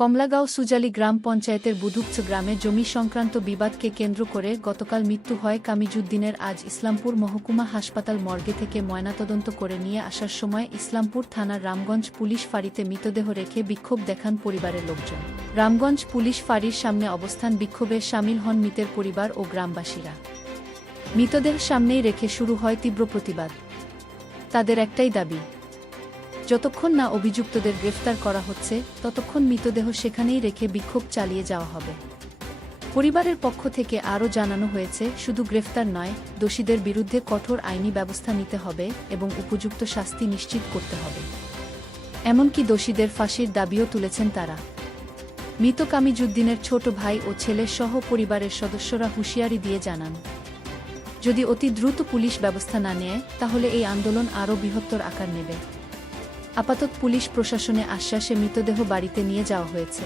কমলাগাঁও সুজালি গ্রাম পঞ্চায়েতের বুধুকচ গ্রামে জমি সংক্রান্ত বিবাদকে কেন্দ্র করে গতকাল মৃত্যু হয় কামিজুদ্দিনের। আজ ইসলামপুর মহকুমা হাসপাতাল মর্গে থেকে ময়নাতদন্ত করে নিয়ে আসার সময় ইসলামপুর থানার রামগঞ্জ পুলিশ ফাঁড়িতে মৃতদেহ রেখে বিক্ষোভ দেখান পরিবারের লোকজন। রামগঞ্জ পুলিশ ফাঁড়ির সামনে অবস্থান বিক্ষোভে শামিল হন মৃতের পরিবার ও গ্রামবাসীরা। মৃতদেহ সামনেই রেখে শুরু হয় তীব্র প্রতিবাদ। তাদের একটাই দাবি, যতক্ষণ না অভিযুক্তদের গ্রেফতার করা হচ্ছে ততক্ষণ মৃতদেহ সেখানেই রেখে বিক্ষোভ চালিয়ে যাওয়া হবে। পরিবারের পক্ষ থেকে আরও জানানো হয়েছে, শুধু গ্রেফতার নয়, দোষীদের বিরুদ্ধে কঠোর আইনি ব্যবস্থা নিতে হবে এবং উপযুক্ত শাস্তি নিশ্চিত করতে হবে। এমনকি দোষীদের ফাঁসির দাবিও তুলেছেন তারা। মৃত কামিজুদ্দিনের ছোট ভাই ও ছেলের সহ পরিবারের সদস্যরা হুঁশিয়ারি দিয়ে জানান, যদি অতি দ্রুত পুলিশ ব্যবস্থা না নেয় তাহলে এই আন্দোলন আরও বৃহত্তর আকার নেবে। আপাতত পুলিশ প্রশাসনে আশ্বাসে মৃতদেহ বাড়িতে নিয়ে যাওয়া হয়েছে।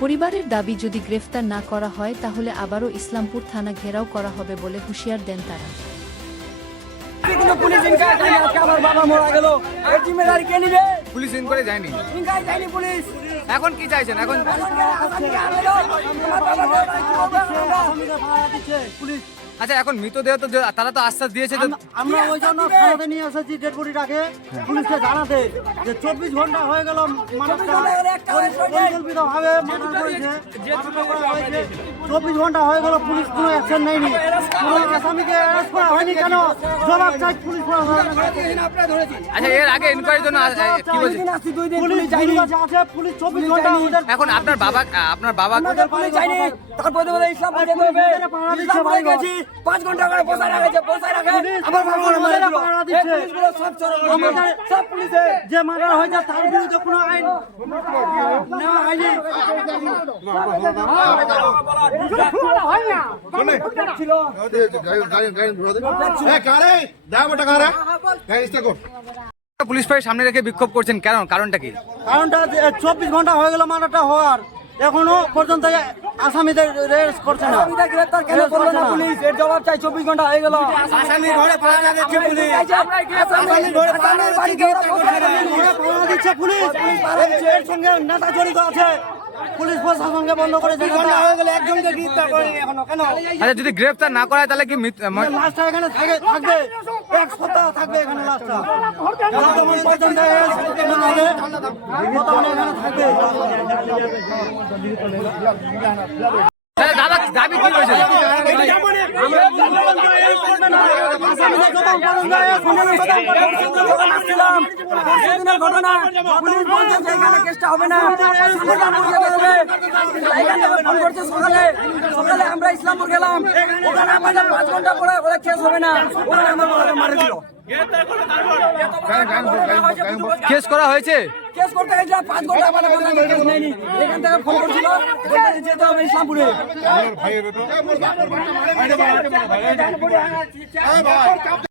পরিবারের দাবি, যদি গ্রেফতার না করা হয় তাহলে আবারও ইসলামপুর থানা ঘেরাও করা হবে বলে হুঁশিয়ার দেন তারা। এখন কি চাইছেন? এখন আচ্ছা, এখন মৃতদেহ তো তারা তো আশ্বাস দিয়েছে, আমরা ওই জন্য থানাতে নিয়ে এসেছি ডেড বডিটাকে পুলিশকে জানাতে যে 24 ঘন্টা হয়ে গেল পরিকল্পিতভাবে মার্ডার করেছে, 24 ঘন্টা হয়ে গেল পুলিশ কোনো অ্যাকশন নেয়নি, কোনো আসামিকে অ্যারেস্ট করা হয়নি কেন? জবাব চাই পুলিশ প্রশাসন। আচ্ছা, এর আগে এনকোয়ারির জন্য কি বলছে পুলিশ যায়নি আছে, পুলিশ 24 ঘন্টা ওদের। এখন আপনার বাবা পুলিশ যায়নি, তারপরে বলে ইসলামপুর যেতে হবে, ইসলামপুরে গেছি 5 ঘন্টা করে বসায় রাখে আমার বাবা আমাদের পাহারা দিচ্ছে। আমাদের সব পুলিশে যে মার্ডার হয়েছে তার বিরুদ্ধে কোনো আইন নেওয়া হয়নি। পুলিশ ফাঁড়ির সামনে রেখে বিক্ষোভ করছেন কেন? কারণটা কি? কারণটা 24 ঘন্টা হয়ে গেল মার্ডারটা হওয়ার, এখনো পর্যন্ত আসামিদের রেস্ট করছে না। গ্রেফতার কেন করলো না পুলিশ? এর জবাব চাই। 24 ঘন্টা হয়ে গেল, আসামি ঘরে পাহারা দিচ্ছে পুলিশ, আসামি ঘরে পাহারা দিচ্ছে পুলিশ, এর সঙ্গে নেতা জড়িত আছে। পুলিশ প্রশাসনকে বন্ধ করেছে, হয়ে গেল একজনকে গ্রেফতার করেনি এখনো কেন? আচ্ছা, যদি গ্রেফতার না করা হয় তাহলে কি লাশটা এখানে থাকবে, 1 সপ্তাহ থাকবে এখানে লাশটা, যতক্ষণ পর্যন্ত এখানে থাকবে। দাবি কি রয়েছে? সকালে আমরা ইসলামপুর গেলাম, ওখানে আমাদের 5 ঘন্টা পরে ওরা কেস হবে না, ওখানে আমার মারা দিল। কেস করা হয়েছে, কেস করতে গেছিলাম 5 ঘন্টা আমাদের কেস নেয়নি। এখান থেকে ফোন করছিল যেতে হবে ইসলামপুরে।